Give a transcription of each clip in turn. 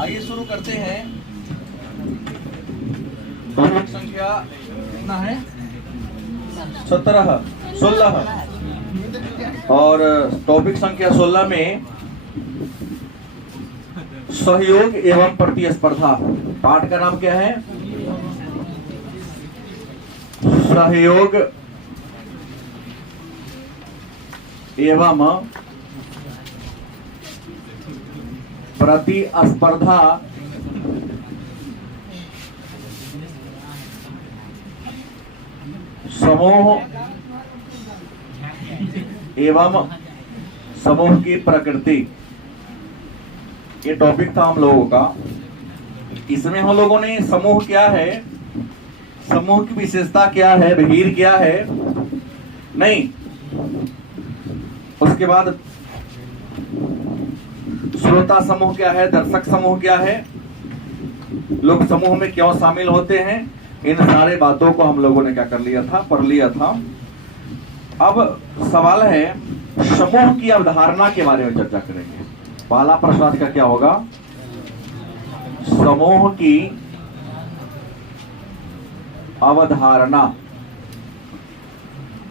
आइए शुरू करते हैं। टॉपिक संख्या कितना है? 16 और टॉपिक संख्या 16 में सहयोग एवं प्रतिस्पर्धा। पाठ का नाम क्या है? सहयोग एवं प्रतिस्पर्धा समूह एवं समूह की प्रकृति। ये टॉपिक था हम लोगों का। इसमें हम लोगों ने समूह क्या है, समूह की विशेषता क्या है, भीड़ क्या है, नहीं, उसके बाद श्रोता समूह क्या है, दर्शक समूह क्या है, लोग समूह में क्यों शामिल होते हैं, इन सारे बातों को हम लोगों ने क्या कर लिया था, पढ़ लिया था। अब सवाल है समूह की अवधारणा के बारे में चर्चा करेंगे। पहला प्रश्न आज का क्या होगा? समूह की अवधारणा।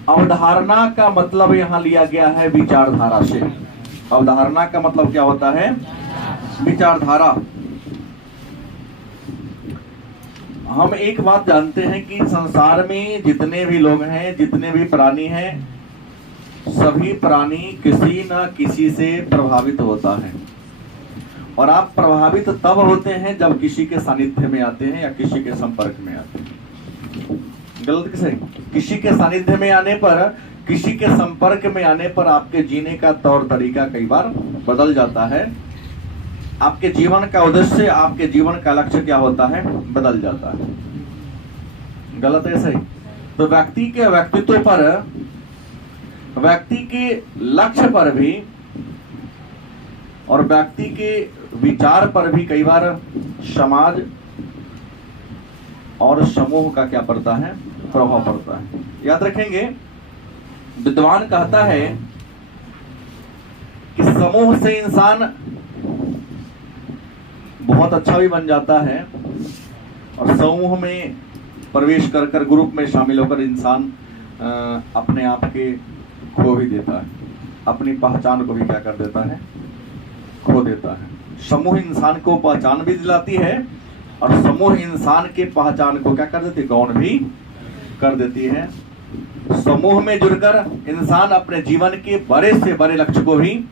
अवधारणा का मतलब यहां लिया गया है विचारधारा से। अवधारणा का मतलब क्या होता है? विचारधारा। हम एक बात जानते हैं कि संसार में जितने भी लोग हैं, जितने भी प्राणी हैं, सभी प्राणी किसी न किसी से प्रभावित होता है। और आप प्रभावित तब होते हैं जब किसी के सानिध्य में आते हैं या किसी के संपर्क में आते हैं। गलत किसे? किसी के सानिध्य में आने पर, किसी के संपर्क में आने पर आपके जीने का तौर तरीका कई बार बदल जाता है। आपके जीवन का उद्देश्य, आपके जीवन का लक्ष्य क्या होता है, बदल जाता है। गलत है सही? तो व्यक्ति के व्यक्तित्व पर, व्यक्ति के लक्ष्य पर भी और व्यक्ति के विचार पर भी कई बार समाज और समूह का क्या पड़ता है, प्रभाव पड़ता है। याद रखेंगे, विद्वान कहता है कि समूह से इंसान बहुत अच्छा भी बन जाता है और समूह में प्रवेश कर कर, ग्रुप में शामिल होकर इंसान अपने आप के खो भी देता है, अपनी पहचान को भी क्या कर देता है, खो देता है। समूह इंसान को पहचान भी दिलाती है और समूह इंसान के पहचान को क्या कर देती है, गौण भी कर देती है। समूह में जुड़कर इंसान अपने जीवन के बड़े से बड़े लक्ष्य को भी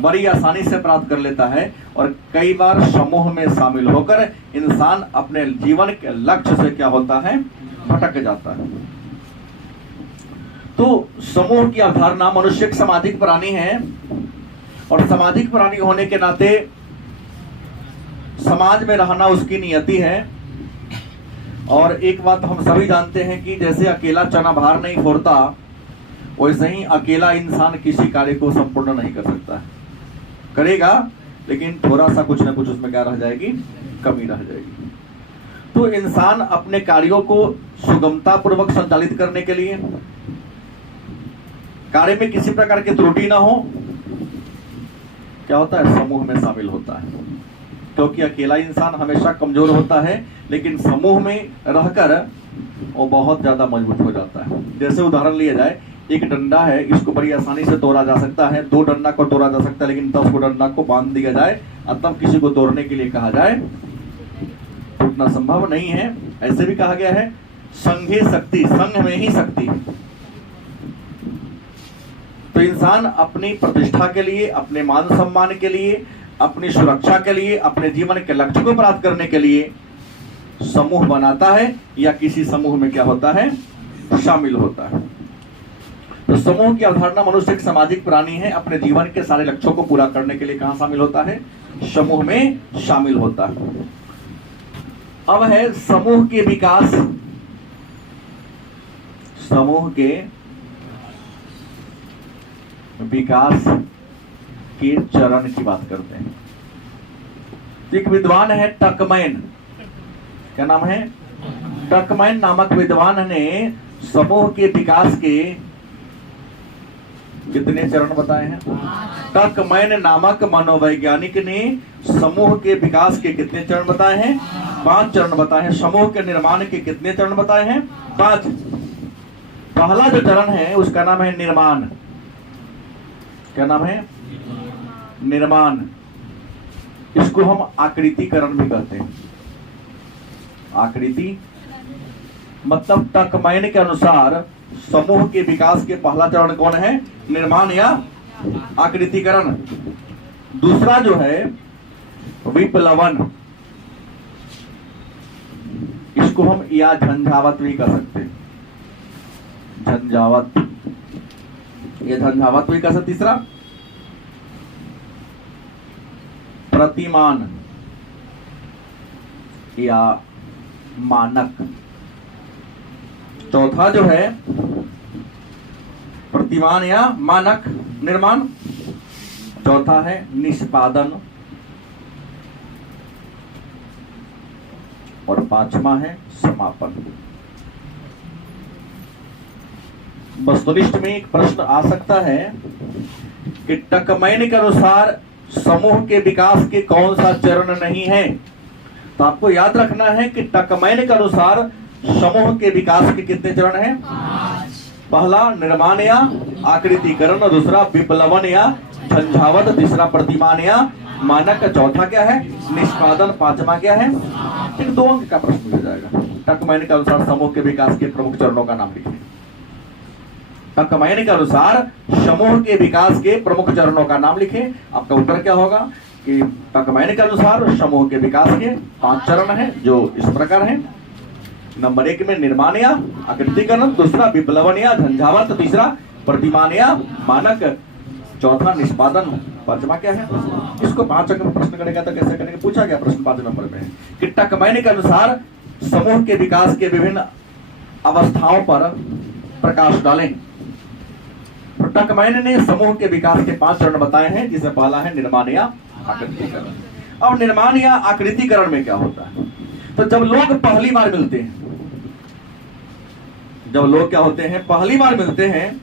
बड़ी आसानी से प्राप्त कर लेता है और कई बार समूह में शामिल होकर इंसान अपने जीवन के लक्ष्य से क्या होता है, भटक जाता है। तो समूह की अवधारणा, मनुष्य एक सामाजिक प्राणी है और सामाजिक प्राणी होने के नाते समाज में रहना उसकी नियति है। और एक बात हम सभी जानते हैं कि जैसे अकेला चना भार नहीं फोड़ता, वैसे ही अकेला इंसान किसी कार्य को संपूर्ण नहीं कर सकता है। करेगा लेकिन थोड़ा सा कुछ ना कुछ उसमें क्या रह जाएगी, कमी रह जाएगी। तो इंसान अपने कार्यों को सुगमता पूर्वक संचालित करने के लिए, कार्य में किसी प्रकार की त्रुटि ना हो, क्या होता है, समूह में शामिल होता है। क्योंकि अकेला इंसान हमेशा कमजोर होता है, लेकिन समूह में रहकर वो बहुत ज्यादा मजबूत हो जाता है। जैसे उदाहरण लिया जाए, एक डंडा है, इसको बड़ी आसानी से तोड़ा जा सकता है, 2 डंडा को तोड़ा जा सकता है, लेकिन 10 को डंडा को बांध दिया जाए और तब किसी को तोड़ने के लिए कहा जाए, टूटना संभव नहीं है। ऐसे भी कहा गया है, संघे शक्ति, संघ में ही शक्ति। तो इंसान अपनी प्रतिष्ठा के लिए, अपने मान सम्मान के लिए, अपनी सुरक्षा के लिए, अपने जीवन के लक्ष्य को प्राप्त करने के लिए समूह बनाता है या किसी समूह में क्या होता है, शामिल होता है। तो समूह की अवधारणा, मनुष्य एक सामाजिक प्राणी है, अपने जीवन के सारे लक्ष्यों को पूरा करने के लिए कहां शामिल होता है, समूह में शामिल होता है। अब है समूह के विकास, समूह के विकास के चरण की बात करते हैं। एक विद्वान है टकमैन, क्या नाम है, टकमैन नामक विद्वान ने समूह के विकास के कितने चरण बताए हैं? टकमैन नामक मनोवैज्ञानिक ने समूह के विकास के कितने चरण बताए हैं? 5 चरण बताए हैं। समूह के निर्माण के कितने चरण बताए हैं? 5। पहला जो चरण है उसका नाम है निर्माण। क्या नाम है? निर्माण। इसको हम आकृतिकरण भी कहते हैं। आकृति मतलब टकमैन के अनुसार समूह के विकास के पहला चरण कौन है? निर्माण या आकृतिकरण। दूसरा जो है विप्लवन, इसको हम या झंझावत भी कर सकते हैं। झंझावत, ये झंझावत भी कर सकते। तीसरा प्रतिमान या मानक। चौथा जो है प्रतिमान या मानक निर्माण। चौथा है निष्पादन और 5वां है समापन। वस्तुनिष्ठ में एक प्रश्न आ सकता है कि टकमैन के अनुसार समूह के विकास के कौन सा चरण नहीं है? तो आपको याद रखना है कि टकमैन के अनुसार समूह के विकास के कितने चरण हैं? 5। पहला निर्माण या आकृतिकरण, दूसरा विप्लवन या झंझावत, तीसरा प्रतिमान या मानक, चौथा क्या है? निष्पादन, 5वां क्या है? ठीक, 2 अंक का प्रश्न मिल जाएगा। टकमैन के अनुसार समूह के विकास के प्रमुख चरणों का नाम लिखिए। टकमैन के अनुसार समूह के विकास के प्रमुख चरणों का नाम लिखें। आपका उत्तर क्या होगा कि टकमैन के अनुसार समूह के विकास के 5 चरण हैं जो इस प्रकार हैं। नंबर 1 में निर्माण या आकृतिकरण, दूसरा विप्लवन या झंझावत, तीसरा प्रतिमान या मानक, चौथा निष्पादन, 5वां क्या है? इसको 5 अंक में प्रश्न करेगा तो कैसे करेंगे? पूछा गया प्रश्न 5 नंबर में है कि टकमैन के अनुसार समूह के विकास के विभिन्न अवस्थाओं पर प्रकाश डालें। तो टकमैन ने समूह के विकास के 5 चरण बताए हैं, जिसमें पहला है निर्माण या आकृतिकरण। अब निर्माण या आकृतिकरण में क्या होता है? तो जब लोग पहली बार मिलते हैं, जब लोग क्या होते हैं? पहली बार मिलते हैं,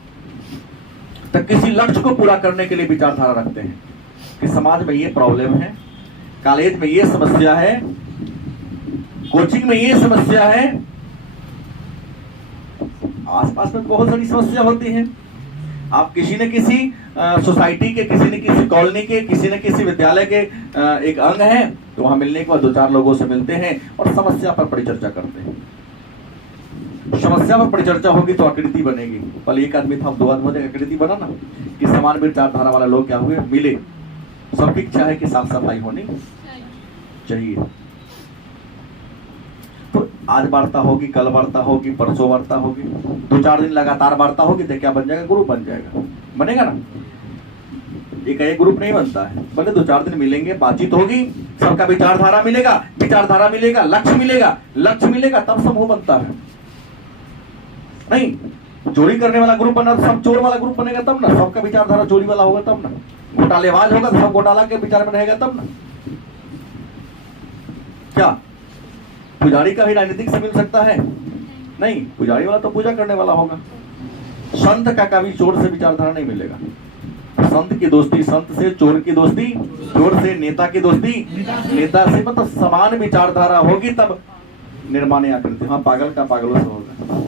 तो किसी लक्ष्य को पूरा करने के लिए विचारधारा रखते हैं कि समाज में ये प्रॉब्लम है, कॉलेज में ये समस्या है, कोचिंग में ये समस्या है, आसपास में बहुत सारी समस्या होती है। आप किसी न किसी सोसाइटी के, किसी न किसी कॉलोनी के, किसी न किसी विद्यालय के एक अंग हैं, तो वहां मिलने के बाद 2-4 लोगों से मिलते हैं और समस्या पर परिचर्चा करते हैं। समस्या पर परिचर्चा होगी तो आकृति बनेगी। पहले 1 आदमी था, 2 आदमी, आकृति बना ना कि समान विचारधारा वाला लोग क्या हुए? मिले। सबकी इच्छा है कि साफ सफाई होनी चाहिए। तो आज वार्ता होगी, कल वार्ता होगी, परसों वार्ता होगी, 2-4 दिन लगातार वार्ता होगी, तो क्या बन जाएगा? ग्रुप बन जाएगा। बनेगा ना? एक ग्रुप नहीं बनता है। पहले 2-4 दिन मिलेंगे, बातचीत होगी, सबका विचारधारा मिलेगा, लक्ष्य मिलेगा, लक्ष्य मिलेगा, तब समूह बनता है। नहीं, चोरी करने वाला ग्रुप बना तो सब चोर वाला ग्रुप बनेगा तब ना। सबका विचारधारा चोरी वाला होगा तब ना। घोटालेबाज होगा तो सब घोटाला के विचार में रहेगा तब ना। क्या पुजारी का ही राजनीतिक से मिल सकता है? नहीं, पुजारी वाला तो पूजा करने वाला होगा। संत का कभी चोर से विचारधारा नहीं मिलेगा। संत की दोस्ती संत से, चोर की दोस्ती चोर से, नेता की दोस्ती नेता से, मतलब समान विचारधारा होगी तब निर्माण या आकृति। हाँ, पागल का पागलों से होगा।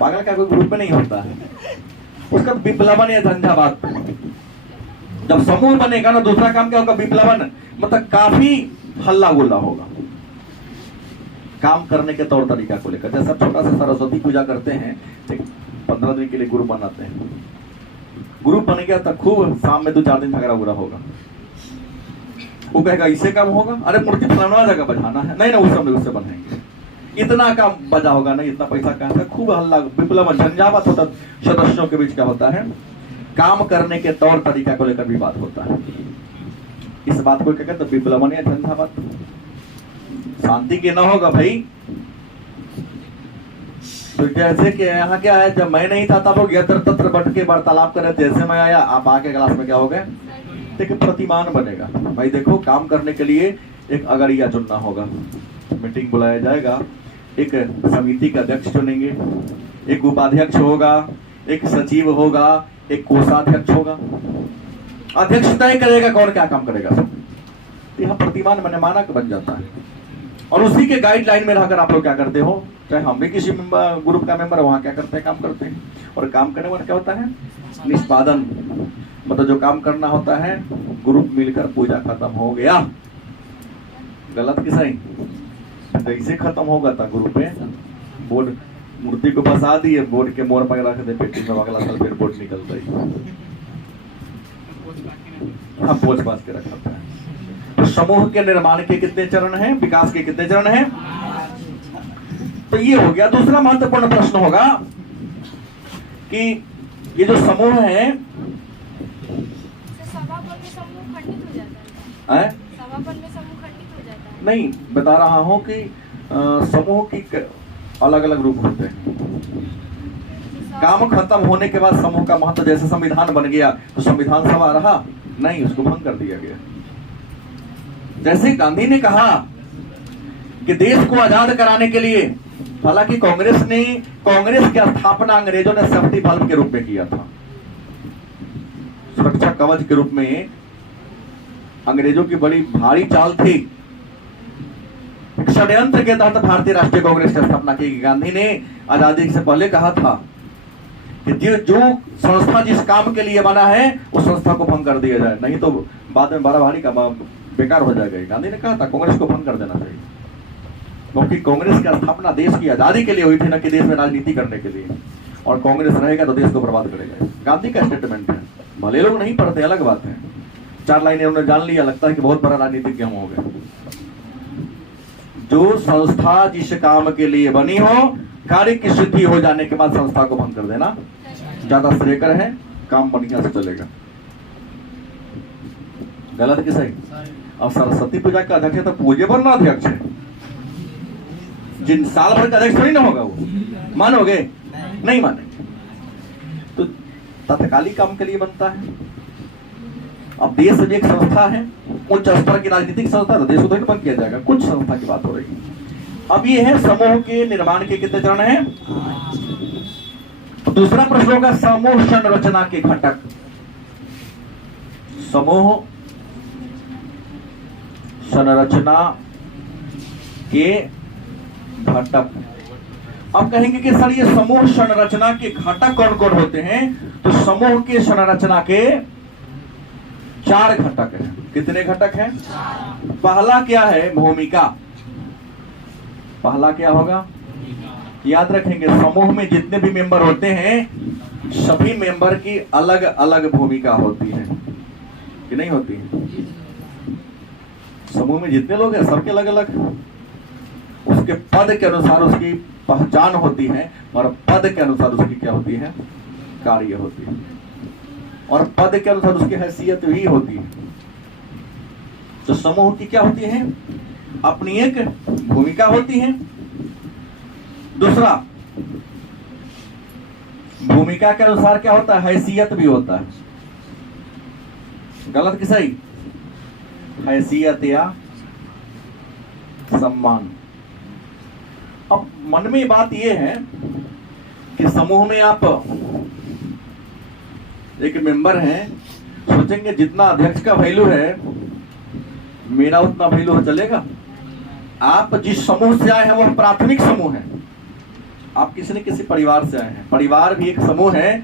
पागल का कोई ग्रुप में नहीं होता है। उसका विप्लवन या झंझावात। जब समूह बनेगा ना, दूसरा काम क्या होगा? विप्लवन, मतलब काफी हल्ला गुल्ला होगा काम करने के तौर तरीका को लेकर। जैसे छोटा सा सरस्वती पूजा करते हैं, 15 दिन के लिए ग्रुप बनाते हैं। ग्रुप बन गया तब खूब शाम में 2-4 दिन झगड़ा उगड़ा होगा। वो कहेगा इससे काम होगा, अरे मूर्ति फलाना जगह बजाना है, नहीं ना उस समय उससे बनाएंगे, इतना काम बजा होगा, नहीं इतना पैसा कहाँ से? खूब हल्ला, विप्लव, झंझावात होता। सदस्यों के बीच क्या होता है? काम करने के तौर तरीका को लेकर भी बात होता है। इस बात को क्या कहते हैं? विप्लवन या झंझावात। शांति के ना होगा भाई। तो जैसे कि यहाँ क्या है, जब मैं नहीं था तब लोग यत्र तत्र बट के वार्तालाप कर रहे थे, जैसे मैं आया आप आके क्लास में क्या हो गए? एक प्रतिमान बनेगा। भाई देखो, काम करने के लिए एक अगड़िया चुनना होगा, मीटिंग बुलाया जाएगा, एक समिति का अध्यक्ष चुनेंगे, एक उपाध्यक्ष होगा, एक सचिव होगा, एक कोषाध्यक्ष होगा, अध्यक्ष तय करेगा कौन क्या काम करेगा सब। तो यह प्रतिमान मानक बन जाता है और उसी के गाइडलाइन में रहकर आप लोग क्या करते हो, चाहे हम भी किसी ग्रुप का मेंबर वहां क्या करते हैं, काम करते हैं। और काम करने वाला क्या होता है, निष्पादन, मतलब जो काम करना होता है ग्रुप मिलकर पूजा खत्म हो गया, गलत कि सही, कैसे खत्म होगा था ग्रुप में, बोर्ड मूर्ति को फंसा दिए, बोर्ड के मोर पर रख दे पेटी में, अगला साल फिर बोर्ड निकलता ही, हाँ पोछ पास के रखा है। तो समूह के निर्माण के कितने चरण हैं, विकास के कितने चरण हैं, तो ये हो गया। दूसरा महत्वपूर्ण प्रश्न होगा कि ये जो समूह है, नहीं बता रहा हूं कि समूह की अलग अलग रूप होते हैं। काम खत्म होने के बाद समूह का महत्व, जैसे संविधान बन गया तो संविधान सभा रहा नहीं, उसको भंग कर दिया गया। जैसे गांधी ने कहा कि देश को आजाद कराने के लिए, हालांकि कांग्रेस की स्थापना अंग्रेजों ने सेफ्टी वाल्व के रूप में किया था, सुरक्षा कवच के रूप में। अंग्रेजों की बड़ी भारी चाल थी, षड्यंत्र के तहत भारतीय राष्ट्रीय कांग्रेस की स्थापना की। गांधी ने आजादी से पहले कहा था कि जो संस्था जिस काम के लिए बना है उस संस्था को भंग कर दिया जाए, नहीं तो बाद में बड़ा भारी का बेकार हो जाएगा। गांधी ने कहा था कांग्रेस को भंग कर देना चाहिए, क्योंकि कांग्रेस की स्थापना देश की आजादी के लिए हुई थी, न कि देश में राजनीति करने के लिए। और कांग्रेस रहेगा तो देश को बर्बाद करेगा। गांधी का स्टेटमेंट है, भले लोग नहीं पढ़ते अलग बात है, 4 लाइनें उन्होंने जान लिया, लगता है कि बहुत बड़ा राजनीतिज्ञ हम हो गए। जो संस्था जिस काम के लिए बनी हो, कार्य की सिद्धि हो जाने के बाद संस्था को भंग कर देना ज्यादा श्रेयकर है, काम बढ़िया से चलेगा। गलत कि सही? अब सरस्वती पूजा का अध्यक्ष तो पूजे बनना अध्यक्ष है, जिन साल भर का अध्यक्ष थोड़ी ना होगा वो, मानोगे? नहीं मानेंगे। तो तत्कालिक काम के लिए बनता है। अब देश में एक संस्था है, उच्च स्तर की राजनीतिक संस्था, तो देश को तो बंद किया जाएगा, कुछ संस्था की बात हो रही है। अब ये है समूह के निर्माण के कितने चरण हैं। तो दूसरा प्रश्न होगा समूह संरचना के घटक। समूह संरचना के घटक। अब कहेंगे कि सर ये समूह संरचना के घटक कौन कौन होते हैं, तो समूह के संरचना के 4 घटक हैं। कितने घटक हैं? पहला क्या है? भूमिका। पहला क्या होगा? याद रखेंगे, समूह में जितने भी मेंबर होते हैं सभी मेंबर की अलग अलग भूमिका होती है कि नहीं होती है? समूह में जितने लोग हैं सबके अलग अलग, उसके पद के अनुसार उसकी पहचान होती है और पद के अनुसार उसकी क्या होती है? कार्य होती है, और पद के अनुसार उसकी हैसियत भी होती है। तो समूह की क्या होती है? अपनी एक भूमिका होती है। दूसरा, भूमिका के अनुसार क्या होता है? हैसियत भी होता है। गलत कि सही? हैसियत या सम्मान। अब मन में बात यह है कि समूह में आप एक मेंबर हैं, सोचेंगे जितना अध्यक्ष का वैल्यू है मेरा उतना वैल्यू है, चलेगा? आप जिस समूह से आए हैं वह प्राथमिक समूह है। आप किसी न किसी परिवार से आए हैं, परिवार भी एक समूह है,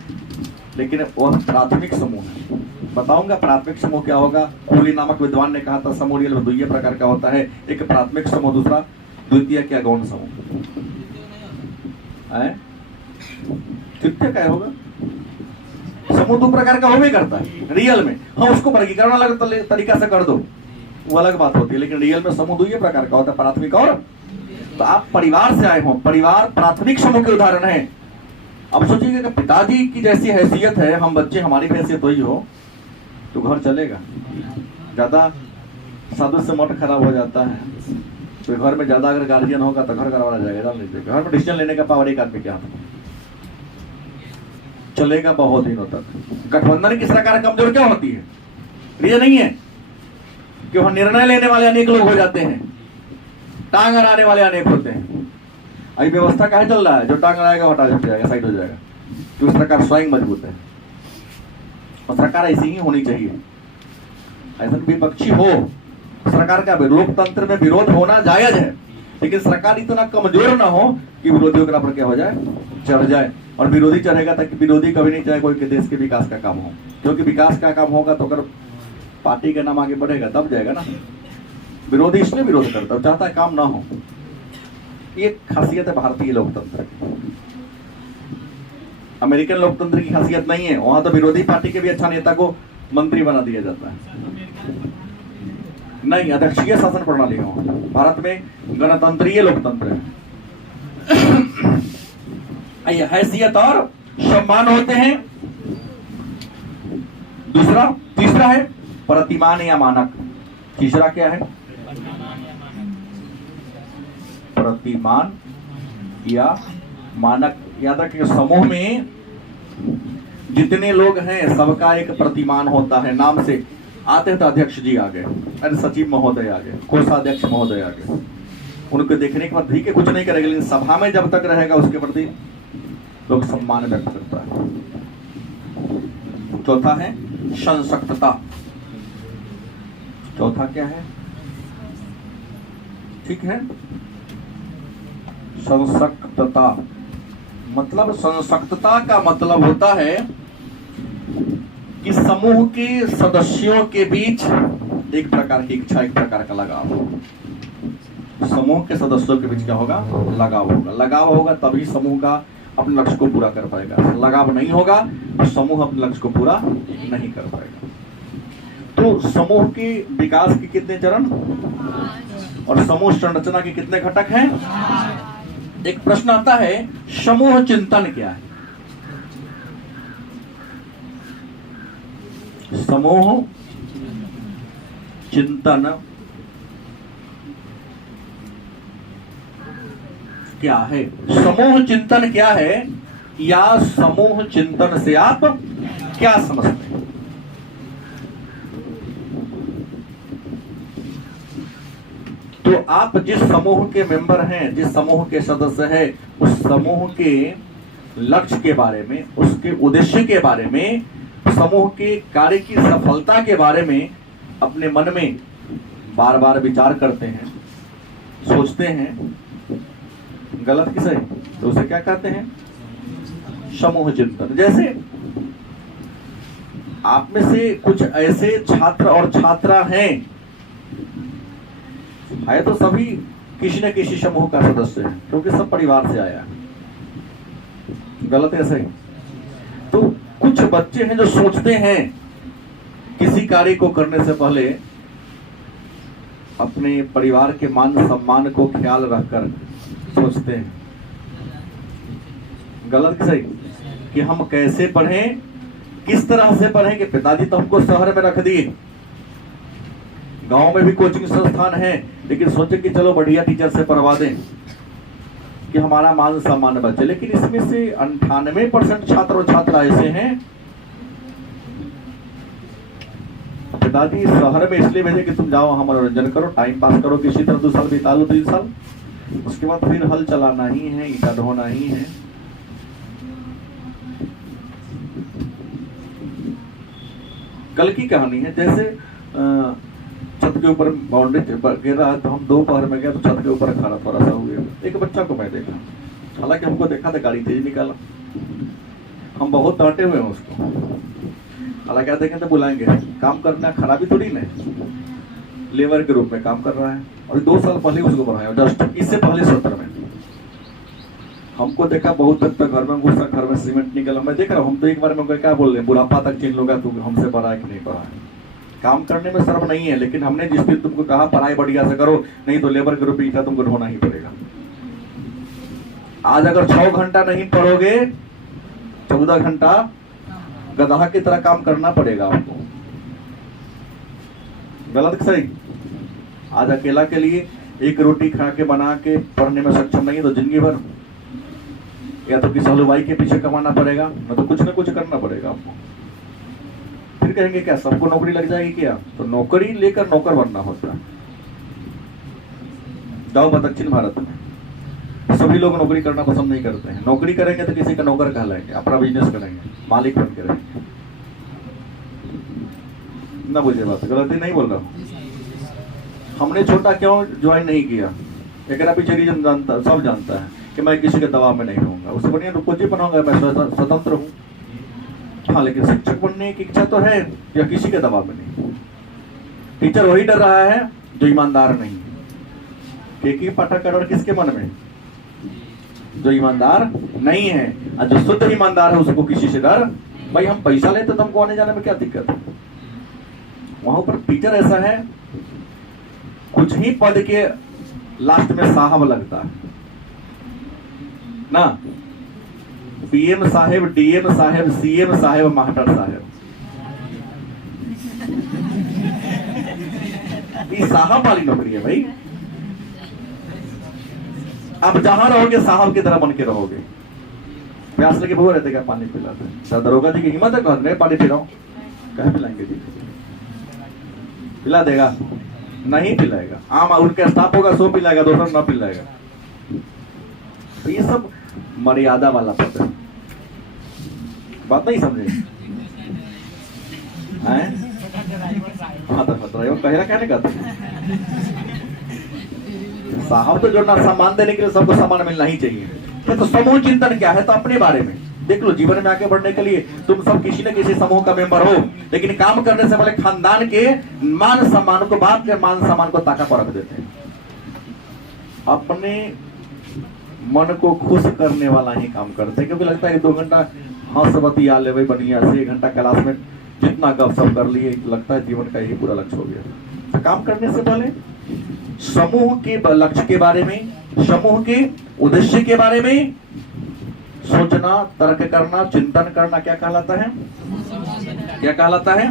लेकिन वह प्राथमिक समूह है। बताऊंगा प्राथमिक समूह क्या होगा। कोहली नामक विद्वान ने कहा था समूह 2 प्रकार का होता है, एक प्राथमिक समूह, दूसरा द्वितीय क्या गौण समूह है। तृतीय क्या होगा? समूह 2 प्रकार का होवे करता है रियल में। हाँ, उसको वर्गीकरण अलग तरीका से कर दो, वो अलग बात होती है, लेकिन रियल में समूह 2 प्रकार का होता है, प्राथमिक और। तो आप परिवार से आए हो, परिवार प्राथमिक समूह के उदाहरण है। अब सोचिए कि पिताजी की जैसी हैसियत है, हम बच्चे हमारी हैसियत वही हो तो घर चलेगा? ज्यादा साधु से मठ खराब हो जाता है। तो घर में ज्यादा अगर गार्जियन होगा तो घर करवाना जाएगा। घर में डिसीजन लेने का पावर एक आदमी के हाथ में, चलेगा बहुत दिनों तक। गठबंधन की सरकार कमजोर क्यों होती है? रीजन नहीं है कि वहां निर्णय लेने वाले अनेक लोग हो जाते हैं, टांग अड़ाने वाले अनेक होते हैं। अभी व्यवस्था काहे चल रहा है? जो टांग अड़ाएगा हटा जाएगा, साइड हो जाएगा, कि उस सरकार स्वयं मजबूत है। और सरकार ऐसी ही होनी चाहिए। ऐसा विपक्षी हो, सरकार का लोकतंत्र में विरोध होना जायज है, लेकिन सरकार इतना कमजोर ना हो कि विरोधियों के ऊपर क्या हो जाए, चढ़ जाए। और विरोधी चढ़ेगा ताकि विरोधी कभी नहीं चाहे कोई के देश के विकास का काम हो, क्योंकि विकास का काम होगा तो अगर पार्टी का नाम आगे बढ़ेगा तब जाएगा ना। विरोधी इसलिए विरोध करता है, चाहता है काम ना हो। ये खासियत है भारतीय लोकतंत्र की। अमेरिकन लोकतंत्र की खासियत नहीं है, वहां तो विरोधी पार्टी के भी अच्छा नेता को मंत्री बना दिया जाता है। नहीं, अध्यक्षीय शासन प्रणाली है। भारत में गणतंत्रीय लोकतंत्र है, हैसियत और सम्मान होते हैं। तीसरा है प्रतिमान या मानक। तीसरा क्या है? प्रतिमान या मानक। याद रखिए, समूह में जितने लोग हैं सबका एक प्रतिमान होता है। नाम से आते हैं तो अध्यक्ष जी आ गए, अरे सचिव महोदय आ गए, कोषाध्यक्ष महोदय आ गए, उनको देखने के बाद भी के कुछ नहीं करेगा, लेकिन सभा में जब तक रहेगा उसके प्रति लोग सम्मान व्यक्त करता है। चौथा है संसक्तता। चौथा क्या है? ठीक है, संसक्तता। मतलब संसक्तता का मतलब होता है कि समूह के सदस्यों के बीच एक प्रकार की इच्छा, एक प्रकार का लगाव हो। समूह के सदस्यों के बीच क्या होगा? लगाव होगा। लगाव होगा तभी समूह का अपने लक्ष्य को पूरा कर पाएगा। लगाव नहीं होगा तो समूह अपने लक्ष्य को पूरा नहीं कर पाएगा। तो समूह के विकास के कितने चरण और समूह संरचना के कितने घटक हैं? एक प्रश्न आता है, समूह चिंतन क्या है? समूह चिंतन क्या है? समूह चिंतन क्या है, या समूह चिंतन से आप क्या समझते हैं? तो आप जिस समूह के मेंबर हैं, जिस समूह के सदस्य हैं, उस समूह के लक्ष्य के बारे में, उसके उद्देश्य के बारे में, समूह के कार्य की सफलता के बारे में अपने मन में बार बार विचार करते हैं, सोचते हैं। गलत किसे? तो उसे क्या कहते हैं? समूह चिंतन। जैसे आप में से कुछ ऐसे छात्र और छात्रा हैं, है तो सभी किसी न किसी समूह का सदस्य है, क्योंकि सब परिवार से आया है। गलत ऐसे ही। तो कुछ बच्चे हैं जो सोचते हैं किसी कार्य को करने से पहले अपने परिवार के मान सम्मान को ख्याल रखकर सोचते हैं। गलत सही कि हम कैसे पढ़ें, किस तरह से पढ़ें। कि पिताजी तो हमको शहर में रख दिए, गांव में भी कोचिंग संस्थान है, लेकिन सोचे कि चलो बढ़िया टीचर से पढ़वा दें कि हमारा मान सम्मान बचे। लेकिन इसमें से 98% छात्र और छात्रा ऐसे हैं, पिताजी शहर में इसलिए भेजे कि तुम जाओ वहां मनोरंजन करो, टाइम पास करो, किसी तरह 2 साल बिता लो, 3 साल, उसके बाद फिर हल चलाना ही है, ईटा ढोना ही है। कल की कहानी है, जैसे छत के ऊपर बाउंड्री गिरा तो हम दोपहर में गए तो छत के ऊपर खड़ा थोड़ा सा हुए, एक बच्चा को मैं देखा, हालांकि हमको देखा था गाड़ी तेज निकाला, हम बहुत डांटे हुए हैं उसको। हालांकि क्या देखें तो बुलाएंगे, काम करना खराबी थोड़ी ना, लेबर के रूप में काम कर रहा है। और 2 साल पहले उसको बनाया, जस्ट इससे पहले सत्र में हमको देखा, बहुत तक घर में घुसा, घर में सीमेंट निकला, मैं देख रहा हूँ। हम तो एक बार में क्या बोल रहे हैं, बुढ़ापा तक चिन्ह लोगा तू हमसे पढ़ा है कि नहीं पढ़ा है। काम करने में शर्म नहीं है, लेकिन हमने जिस दिन तुमको कहा पढ़ाई बढ़िया से करो, नहीं तो लेबर के रूप में ईटा तुमको ढोना ही पड़ेगा। आज अगर 6 घंटा नहीं पढ़ोगे, 14 घंटा गधा की तरह काम करना पड़ेगा आपको। गलत सही? आज अकेला के लिए एक रोटी खा के बना के पढ़ने में सक्षम नहीं तो जिंदगी भर या तो किसी हलवाई के पीछे कमाना पड़ेगा, न तो कुछ न कुछ करना पड़ेगा आपको। फिर कहेंगे क्या सबको नौकरी लग जाएगी क्या? तो नौकरी लेकर नौकर बनना होता है। जाओ दक्षिण भारत में सभी लोग नौकरी करना पसंद नहीं करते हैं। नौकरी करेंगे तो किसी का नौकर कहलाएंगे, अपना बिजनेस करेंगे, मालिक बन के रहेंगे। ना बुझे बात, गलती नहीं बोल रहा हूँ। हमने छोटा क्यों ज्वाइन नहीं किया, एक पीछे रीजन जानता, सब जानता है कि मैं किसी के दबाव में नहीं रहूंगा, उससे बढ़िया रुको जी बनाऊंगा, मैं स्वतंत्र हूँ। हाँ, लेकिन शिक्षक बनने की इच्छा तो है, या किसी के दबाव में नहीं। टीचर वही डर रहा है जो ईमानदार नहीं है। के पाठक और किसके मन में, जो ईमानदार नहीं है, और जो शुद्ध ईमानदार है उसको किसी से डर। भाई हम पैसा लेते तो हमको आने जाने में क्या दिक्कत है। वहां पर टीचर ऐसा है, कुछ ही पद के लास्ट में साहब लगता है ना, पीएम साहेब, डीएम साहेब, सीएम साहेब, मास्टर साहेब, ये साहब वाली नौकरी है भाई। आप जहां रहोगे साहब की तरह बन के रहोगे। प्यास लगे वो रहते क्या पानी पिलाते, सर दरोगा जी की हिम्मत है कहते पानी पिलाओ, कह पिलाएंगे जी, पिला देगा? नहीं पिलाएगा। आम उनके स्टाफ होगा, सो पिलाएगा, दूसरा ना पिलाएगा। तो ये सब मर्यादा वाला पद है, बात नहीं समझे? हाँ तो ड्राइवर कहेगा क्या नहीं कहते, साहब तो जो ना सम्मान देने के लिए सबको सम्मान मिलना ही चाहिए। तो समूह चिंतन क्या है, तो अपने बारे में देख लो। जीवन में आगे बढ़ने के लिए तुम सब किसी न किसी समूह का मेंबर हो, लेकिन काम करने से पहले खानदान के मान सम्मान को, बाप के मान सम्मान को ताका पर रख देते हैं। अपने मन को खुश करने वाला ही काम करते हैं, क्योंकि लगता है 2 घंटा हंस बतिया ले भाई बढ़िया से, 1 घंटा क्लास में जितना गपशप कर लिए, लगता है जीवन का यही पूरा लक्ष्य हो गया। तो काम करने से पहले समूह के लक्ष्य के बारे में, समूह के उद्देश्य के बारे में सोचना, तर्क करना, चिंतन करना क्या कहलाता है? क्या कहलाता है?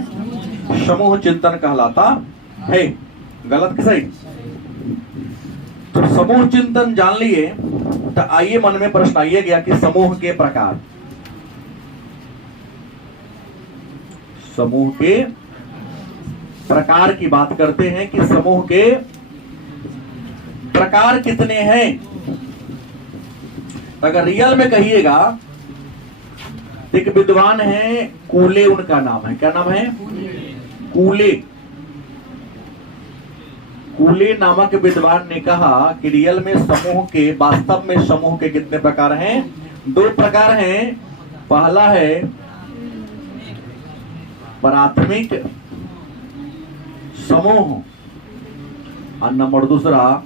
समूह चिंतन कहलाता है। गलत कि सही? तो समूह चिंतन जान लिए, तो आइए मन में प्रश्न आइए गया कि समूह के प्रकार, समूह के प्रकार की बात करते हैं कि समूह के प्रकार कितने हैं। अगर रियल में कहिएगा, एक विद्वान है कूले, उनका नाम है, क्या नाम है? कूले। कूले नामक विद्वान ने कहा कि रियल में समूह के, वास्तव में समूह के कितने प्रकार हैं? 2 प्रकार हैं। पहला है प्राथमिक समूह, और नंबर दूसरा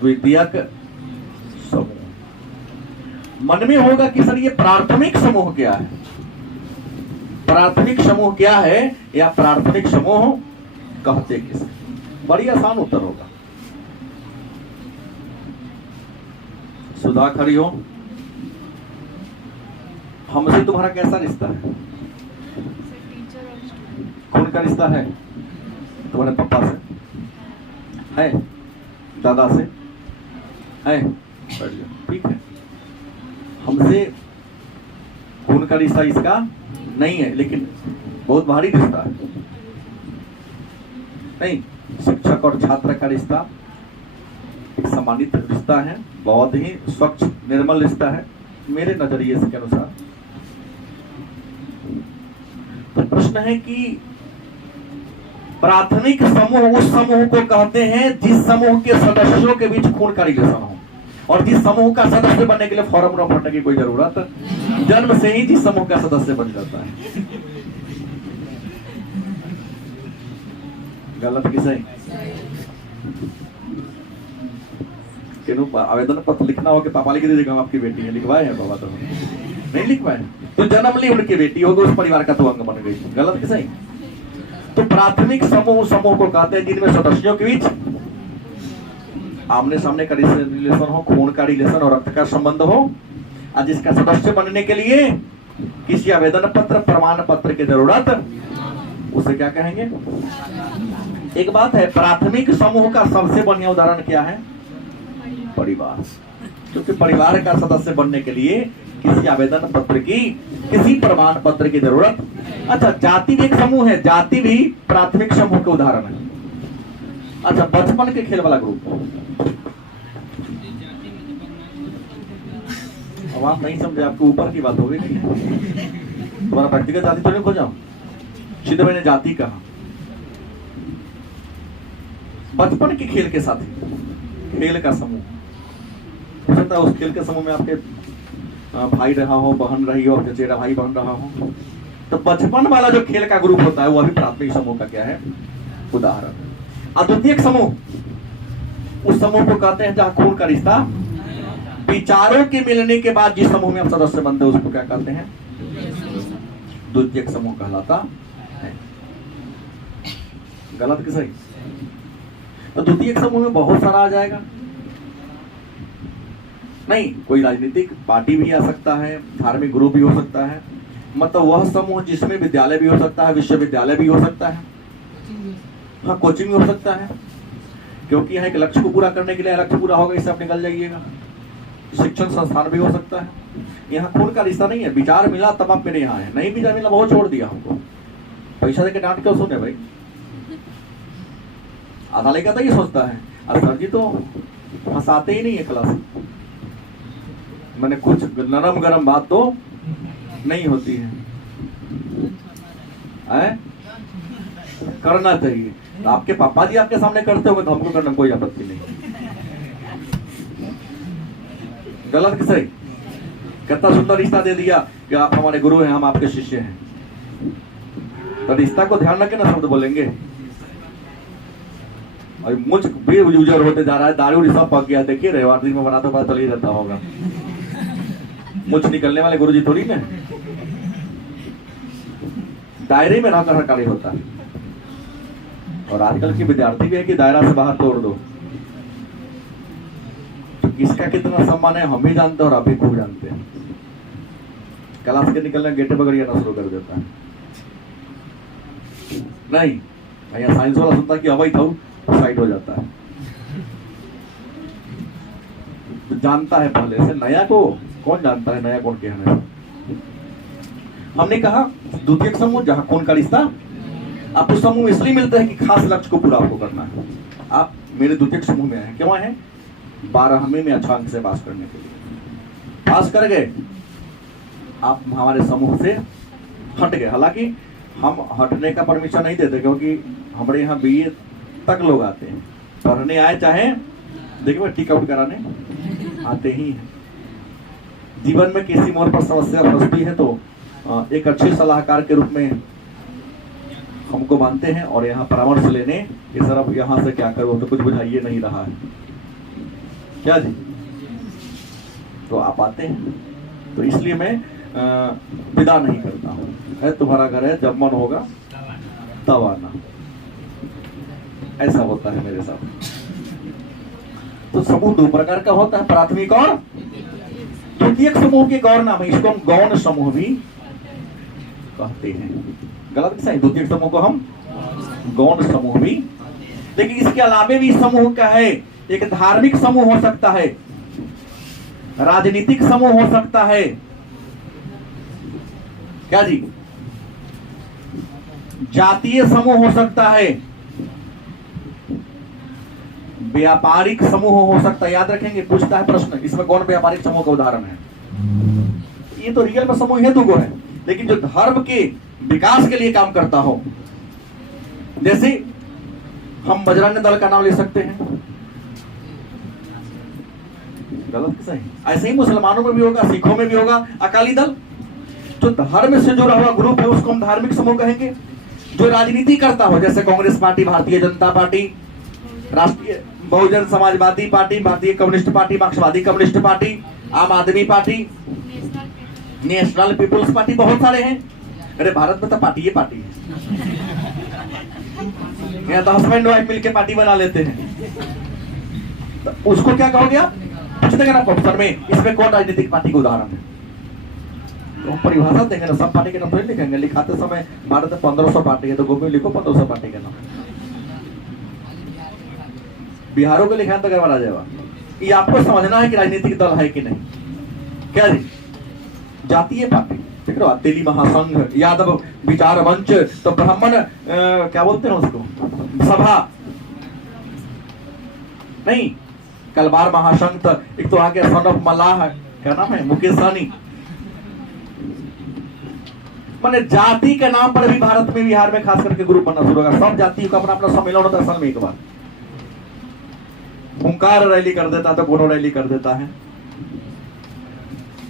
द्वितीयक समूह। मन में होगा कि सर ये प्राथमिक समूह क्या है, प्राथमिक समूह क्या है, या प्राथमिक समूह कहते किसे? बड़ी आसान उत्तर होगा। सुधा खड़ी हो, हमसे तुम्हारा कैसा रिश्ता है? कौन का रिश्ता है? तुम्हारे पापा से है, दादा से है, ठीक है। हमसे खून का रिश्ता इसका नहीं है, लेकिन बहुत भारी रिश्ता है। नहीं, शिक्षक और छात्र का रिश्ता एक सम्मानित रिश्ता है, बहुत ही स्वच्छ निर्मल रिश्ता है मेरे नजरिए से के अनुसार। तो प्रश्न है कि प्राथमिक समूह उस समूह को कहते हैं जिस समूह के सदस्यों के बीच खून का रिलेशन हो, और जिस समूह का सदस्य बनने के लिए फॉर्म भरने की कोई जरूरत, जन्म से ही जिस समूह का सदस्य बन जाता है। गलत कि सही? आवेदन पत्र लिखना हो कि पापा लिख दीजिएगा आपकी बेटी है, लिखवाए हैं बाबा? तो नहीं लिखवाए, तो जन्म ली उनकी बेटी होगी, उस परिवार का तो अंग बन गई। गलत कि सही? तो प्राथमिक समूह समूह को कहते हैं जिनमें सदस्यों के बीच आमने सामने का रिलेशन हो, खून का रिलेशन और रक्त का संबंध हो, और जिसका सदस्य बनने के लिए किसी आवेदन पत्र, प्रमाण पत्र की जरूरत, उसे क्या कहेंगे? एक बात है, प्राथमिक समूह का सबसे बढ़िया उदाहरण क्या है? परिवार। क्योंकि परिवार का सदस्य बनने के लिए किसी आवेदन पत्र की, किसी प्रमाण पत्र की जरूरत। अच्छा, जाति भी एक समूह है, जाति भी प्राथमिक समूह के उदाहरण है। अच्छा, बचपन के खेल वाला ग्रुप, अब आप नहीं समझे, आपके ऊपर की बात होगी। तुम्हारा व्यक्तिगत जाति तो नहीं खोजा, सीधे मैंने जाति कहा। बचपन के खेल के साथी, खेल का समूह, हो सकता है उस खेल के समूह में आपके भाई रहा हो, बहन रही हो, चचेरा भाई बहन रहा हो। तो बचपन वाला जो खेल का ग्रुप होता है वो अभी प्राथमिक समूह का क्या है, उदाहरण। अद्वितीय समूह, उस समूह को कहते हैं जहां खून का रिश्ता, विचारों के मिलने के बाद जिस समूह में हम सदस्य बनते हैं उसको क्या कहते हैं, द्वितीयक समूह कहलाता है। गलत कि सही? तो द्वितीयक समूह में बहुत सारा आ जाएगा। नहीं, कोई राजनीतिक पार्टी भी आ सकता है, धार्मिक ग्रुप भी हो सकता है, मतलब वह समूह जिसमें विद्यालय भी हो सकता है, विश्वविद्यालय भी हो सकता है, हाँ कोचिंग भी हो सकता है, क्योंकि यहाँ एक लक्ष्य को पूरा करने के लिए लक्ष्य पूरा होगा इससे आप निकल जाइएगा। शिक्षण संस्थान भी हो सकता है। यहाँ खून का रिश्ता नहीं है, विचार मिला तब आप मेरे यहाँ है, नहीं विचार मिला बहुत छोड़ दिया हमको, पैसा देके डांट क्यों सुने भाई। आधा लेकर तो ये सोचता है सर जी तो फंसाते ही नहीं है क्लास, मैंने कुछ नरम गरम बात तो नहीं होती है, करना चाहिए। तो आपके पापा जी आपके सामने करते होंगे तो हमको करने में कोई आपत्ति नहीं। गलत कि सही? कितना सुंदर रिश्ता दे दिया कि आप हमारे गुरु हैं, हम आपके शिष्य हैं। तो रिश्ता को ध्यान रखे ना, शब्द बोलेंगे। और मुझ भी यूजर होते जा रहा है, दारू सब पक गया, देखिए रेवाड़ी में बना तो पता चल ही रहता होगा। मुझ निकलने वाले गुरुजी थोड़ी ना, दायरे में रहकर हर कार्य होता है। और आजकल के विद्यार्थी भी है कि दायरा से बाहर तोड़ दो। तो किसका कितना सम्मान है हम भी जानते हैं और आप भी खूब जानते हैं। क्लास के निकलने गेटे बगड़िया शुरू कर देता है। नहीं भैया, साइंस वाला सुनता कि अवैध था, साइड हो जाता है। तो जानता है पहले से, नया को कौन जानता है, नया कौन कहना है। हमने कहा द्वितीयक समूह जहां खून का रिश्ता, आपको समूह इसलिए मिलता है कि खास लक्ष्य को पूरा आपको करना है। आप मेरे द्वितीयक समूह में हैं, क्यों है? 12वीं में अच्छा अंक से पास करने के लिए। पास कर गए, आप हमारे समूह से हट गए। हालांकि हम हटने का परमिशन नहीं देते, क्योंकि हमारे यहाँ BA तक लोग आते हैं, पढ़ने आए चाहे देखिए टिक आउट कराने आते ही हैं। जीवन में किसी मोड़ पर समस्या फंसती है तो एक अच्छे सलाहकार के रूप में हमको मानते हैं और यहाँ परामर्श लेने कि सर अब यहाँ से क्या करो, तो कुछ बुझाइए नहीं रहा है क्या जी। तो आप आते हैं, तो इसलिए मैं विदा नहीं करता हूँ। है तुम्हारा घर है, जब मन होगा तब आना, ऐसा होता है मेरे साथ। तो समूह दो प्रकार का होता है, प्राथमिक और द्वितीयक समूह के गौर नाम है, इसको हम गौण समूह भी कहते हैं। गलत सही? द्वितीयक समूह को हम गौण समूह भी। लेकिन इसके अलावे भी समूह का है, एक धार्मिक समूह हो सकता है, राजनीतिक समूह हो सकता है, क्या जी, जातीय समूह हो सकता है, व्यापारिक समूह हो सकता है। याद रखेंगे, पूछता है प्रश्न, इसमें कौन व्यापारिक समूह का उदाहरण है? ये तो रियल में समूह हेतु को है, लेकिन जो धर्म के विकास के लिए काम करता हो, जैसे हम बजरंग दल का नाम ले सकते हैं। गलत सही? ऐसे ही मुसलमानों में भी होगा, सिखों में भी होगा अकाली दल। जो धर्म से जुड़ा हुआ ग्रुप है उसको हम धार्मिक समूह कहेंगे। जो राजनीति करता हो, जैसे कांग्रेस पार्टी, भारतीय जनता पार्टी, राष्ट्रीय बहुजन समाजवादी पार्टी, भारतीय कम्युनिस्ट पार्टी, मार्क्सवादी कम्युनिस्ट पार्टी, आम आदमी पार्टी, नेशनल पीपुल्स पार्टी, बहुत सारे हैं। अरे भारत में तो पार्टी है, पार्टी है। यहाँ तो हस्बैंड वाइफ मिलकर पार्टी बना लेते हैं, तो उसको क्या कहोगे आप? पूछ देंगे ना प्रोफेसर में, इसमें कौन राजनीतिक पार्टी का उदाहरण है? तो परिभाषा देंगे ना, सब पार्टी के नाम थोड़ी लिखेंगे। लिखाते समय भारत में 1500 पार्टी है, तो गोपी लिखो 1500 पार्टी के नाम। बिहारों को लिखा तो गड़बड़ आ जाएगा। ये आपको समझना है कि राजनीतिक दल है कि नहीं, क्या जी। जातीय पार्टी देख रहे हो, तेली महासंघ, यादव विचार मंच, तो ब्राह्मण क्या बोलते हैं उसको, सभा नहीं, कलवार महासंघ, तो एक तो आगे सन ऑफ मल्लाह, क्या नाम है, मुकेश सहनी। माने जाति के नाम पर भी भारत में, बिहार में खास करके ग्रुप बनना शुरू होगा। सब जातियों का अपना अपना सम्मेलन होता है साल में एक बार। हुंकार रैली कर देता है तो कोनो रैली कर देता है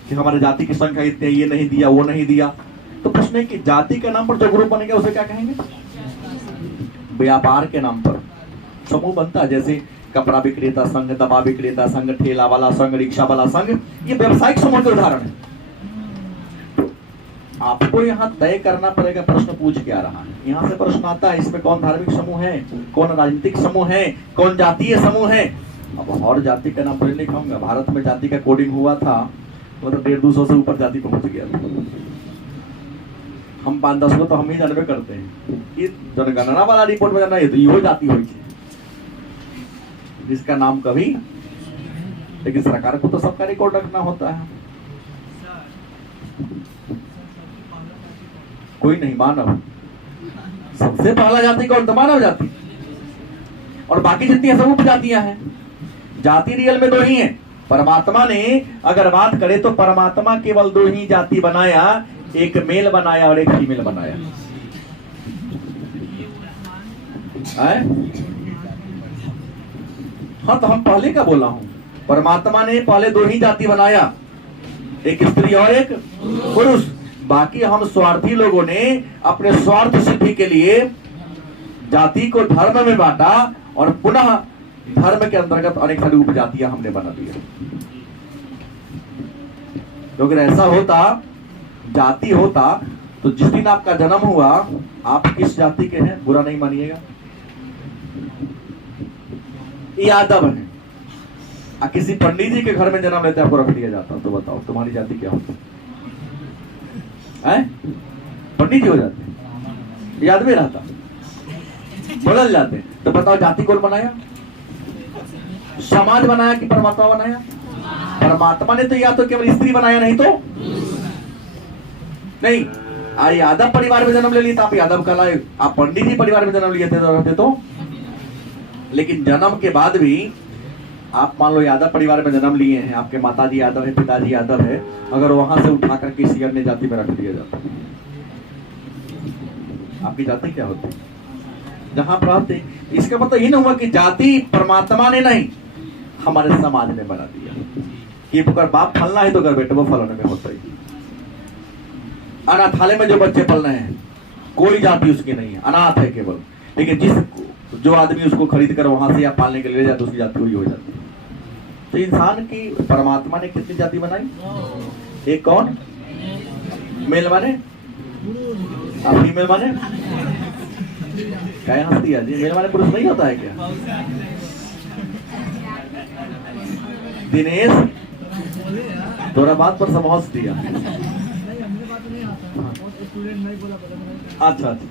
कि हमारे जाति की संख्या इतनी, ये नहीं दिया, वो नहीं दिया। तो प्रश्न है कि जाति के नाम पर जो ग्रुप बनेगा उसे क्या कहेंगे? व्यापार के नाम पर समूह बनता है, जैसे कपड़ा विक्रेता संघ, दवा विक्रेता संघ, ठेला वाला संघ, रिक्शा वाला संघ, ये व्यवसायिक समूह के उदाहरण है। आपको यहाँ तय करना पड़ेगा प्रश्न पूछ क्या रहा है। यहाँ से प्रश्न आता है इसमें कौन धार्मिक समूह है, कौन राजनीतिक समूह है, कौन जातीय समूह है। अब और जाति का नाम नहीं कहूंगा। भारत में जाति का कोडिंग हुआ था, मतलब 150-200 से ऊपर जाति पहुंच गया था। हम 5-10 को तो हम ही जानवे करते हैं कि जनगणना वाला रिपोर्ट में जाना, ये तो यो जाति हुई थी जिसका नाम कभी, लेकिन सरकार को तो सबका रिकॉर्ड रखना होता है। कोई नहीं, मानव सबसे पहला जाति कौन? तो मानव जाति, और बाकी जितनी सब उपजातियां हैं। जाति रियल में 2 ही है। परमात्मा ने अगर बात करे तो परमात्मा केवल 2 ही जाति बनाया, एक मेल बनाया और एक फीमेल बनाया है? हाँ, तो हम पहले का बोला हूं, परमात्मा ने पहले 2 ही जाति बनाया, एक स्त्री और एक पुरुष। बाकी हम स्वार्थी लोगों ने अपने स्वार्थ सिद्धि के लिए जाति को धर्म में बांटा और पुनः धर्म के अंतर्गत अनेक सारी उपजातियां हमने बना दिया। तो अगर ऐसा होता, जाति होता, तो जिस दिन आपका जन्म हुआ आप किस जाति के हैं बुरा नहीं मानिएगा, यादव है। किसी पंडित जी के घर में जन्म लेते आपको रख दिया जाता, तो बताओ तुम्हारी जाति क्या होती है? पंडित जी हो जाते, याद में रहता, बदल जाते। तो बताओ जाति कौन बनाया? समाज बनाया कि परमात्मा बनाया? परमात्मा ने तो या तो केवल स्त्री बनाया, नहीं तो नहीं। यादव परिवार में जन्म ले लिया तो आप यादव कहलाए। आप पंडित जी परिवार में जन्म लिए थे तो रहते तो, लेकिन जन्म के बाद भी आप मान लो यादव परिवार में जन्म लिए हैं, आपके माताजी यादव है, पिताजी यादव है, अगर वहां से उठा कर किसी अन्य जाति में रख दिया जाता, आपकी जाति क्या होती? जहां प्राप्त है। इसका मतलब ये ना हुआ कि जाति परमात्मा ने नहीं, हमारे समाज ने बना दिया कि अगर बाप फलना है तो अगर बेटे वो फलने में होता ही। अनाथालय में जो बच्चे पल रहे हैं कोई जाति उसकी नहीं है, अनाथ है केवल। लेकिन जो आदमी उसको खरीद कर वहां से या पालने के लिए ले जाते उसकी जाति वही हो जाती है। तो इंसान की परमात्मा ने कितनी जाति बनाई? एक कौन? मेल माने, फीमेल माने क्या हंसती है जी? मेल माने पुरुष नहीं होता है क्या? दिनेश थोड़ा बात पर समझ दिया। अच्छा अच्छा,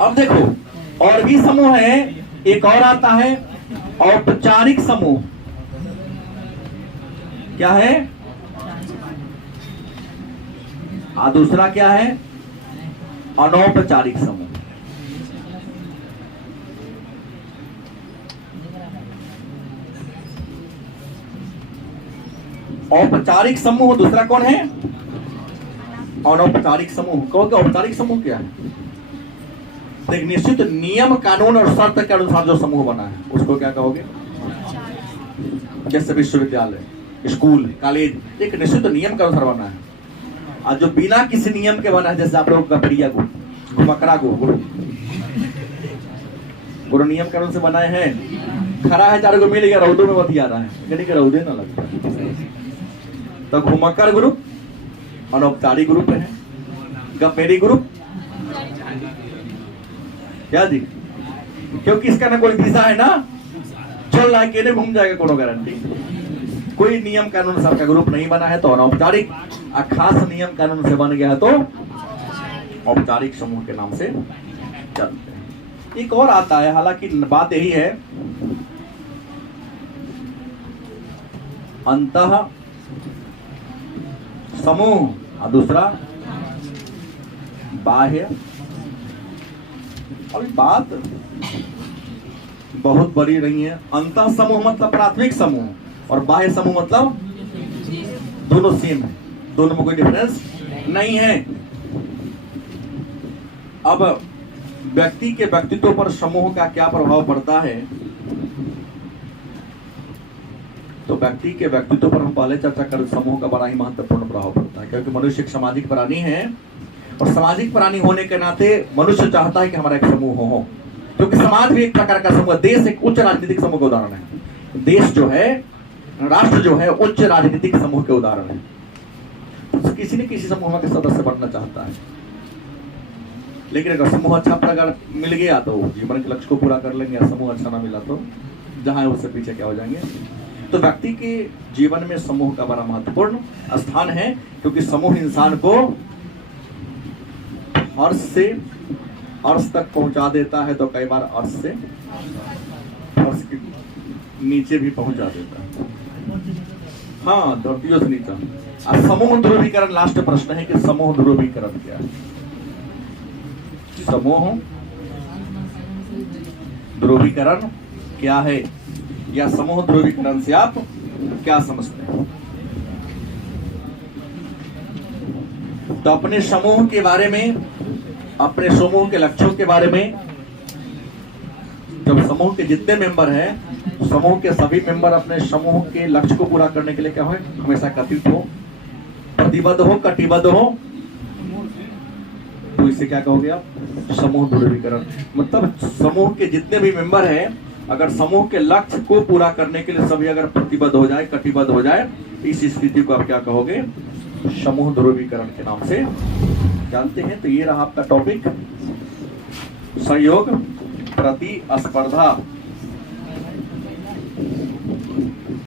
अब देखो और भी समूह है। एक और आता है औपचारिक समूह। क्या है? दूसरा क्या है? अनौपचारिक समूह। औपचारिक समूह दूसरा कौन है? अनौपचारिक समूह। कहोगे औपचारिक समूह क्या है? एक निश्चित नियम कानून और शर्त के अनुसार जो समूह बना है उसको क्या कहोगे? जैसे विश्वविद्यालय, स्कूल, कॉलेज एक निश्चित नियम के अनुसार बना है। और जो बिना किसी नियम के बना है, जैसे आप लोग गपरिया को, घुमकरा को, गुरु नियम कानून से बनाए हैं। खरा है 4 को मिल गया, रौदों में बतिया रहा है, यानी कि रौदे ना लगता। तो घुमक्कर ग्रुप अनौपचारिक ग्रुप है, गपेरी ग्रुप क्या जी? क्योंकि इसका ना कोई दिशा है ना, चल रहा है केने घूम जाएगा, कोनो गारंटी। कोई नियम कानून सबका ग्रुप नहीं बना है तो अनौपचारिक, खास नियम कानून से बन गया है तो औपचारिक समूह के नाम से चलते हैं। एक और आता है, हालांकि बात यही है, अंतः समूह और दूसरा बाह्य। अभी बात बहुत बड़ी नहीं है। अंतः समूह मतलब प्राथमिक समूह और बाह्य समूह मतलब दोनों सेम है, दोनों में कोई डिफरेंस नहीं है। अब व्यक्ति के व्यक्तित्व पर समूह का क्या प्रभाव पड़ता है, तो व्यक्ति के व्यक्तित्व पर हम पहले चर्चा कर, समूह का बड़ा ही महत्वपूर्ण प्रभाव पड़ता है, क्योंकि मनुष्य एक सामाजिक प्राणी है और सामाजिक प्राणी होने के नाते मनुष्य चाहता है कि हमारा एक समूह हो, क्योंकि समाज भी एक प्रकार का समूह, देश एक उच्च राजनीतिक समूह का उदाहरण है। देश जो है, राष्ट्र जो है, उच्च राजनीतिक समूह के उदाहरण है। तो किसी न किसी समूह के सदस्य बनना चाहता है, लेकिन अगर समूह अच्छा अगर मिल गया तो जीवन के लक्ष्य को पूरा कर लेंगे, समूह अच्छा ना मिला तो जहां है उससे पीछे क्या हो जाएंगे। तो व्यक्ति के जीवन में समूह का बड़ा महत्वपूर्ण स्थान है, क्योंकि समूह इंसान को अर्श से अर्श तक पहुंचा देता है, तो कई बार अर्श से अर्श के नीचे भी पहुंचा देता है। हाँ, धरतियों से नीचे। समूह ध्रुवीकरण लास्ट प्रश्न है कि समूह ध्रुवीकरण क्या है। समूह ध्रुवीकरण क्या है, या समूह ध्रुवीकरण से आप क्या समझते हैं। तो अपने समूह के बारे में, अपने समूह के लक्ष्यों के बारे में, जब समूह के जितने मेंबर हैं, समूह के सभी मेंबर अपने समूह के लक्ष्य को पूरा करने के लिए क्या हो, हमेशा कथित हो, प्रतिबद्ध हो, कटिबद्ध हो, तो इसे क्या कहोगे आप, समूह ध्रुवीकरण। मतलब समूह के जितने भी मेंबर हैं, अगर समूह के लक्ष्य को पूरा करने के लिए सभी अगर प्रतिबद्ध हो जाए, कटिबद्ध हो जाए, इस स्थिति को आप क्या कहोगे, समूह ध्रुवीकरण के नाम से जानते हैं। तो ये रहा आपका टॉपिक, सहयोग प्रतिस्पर्धा।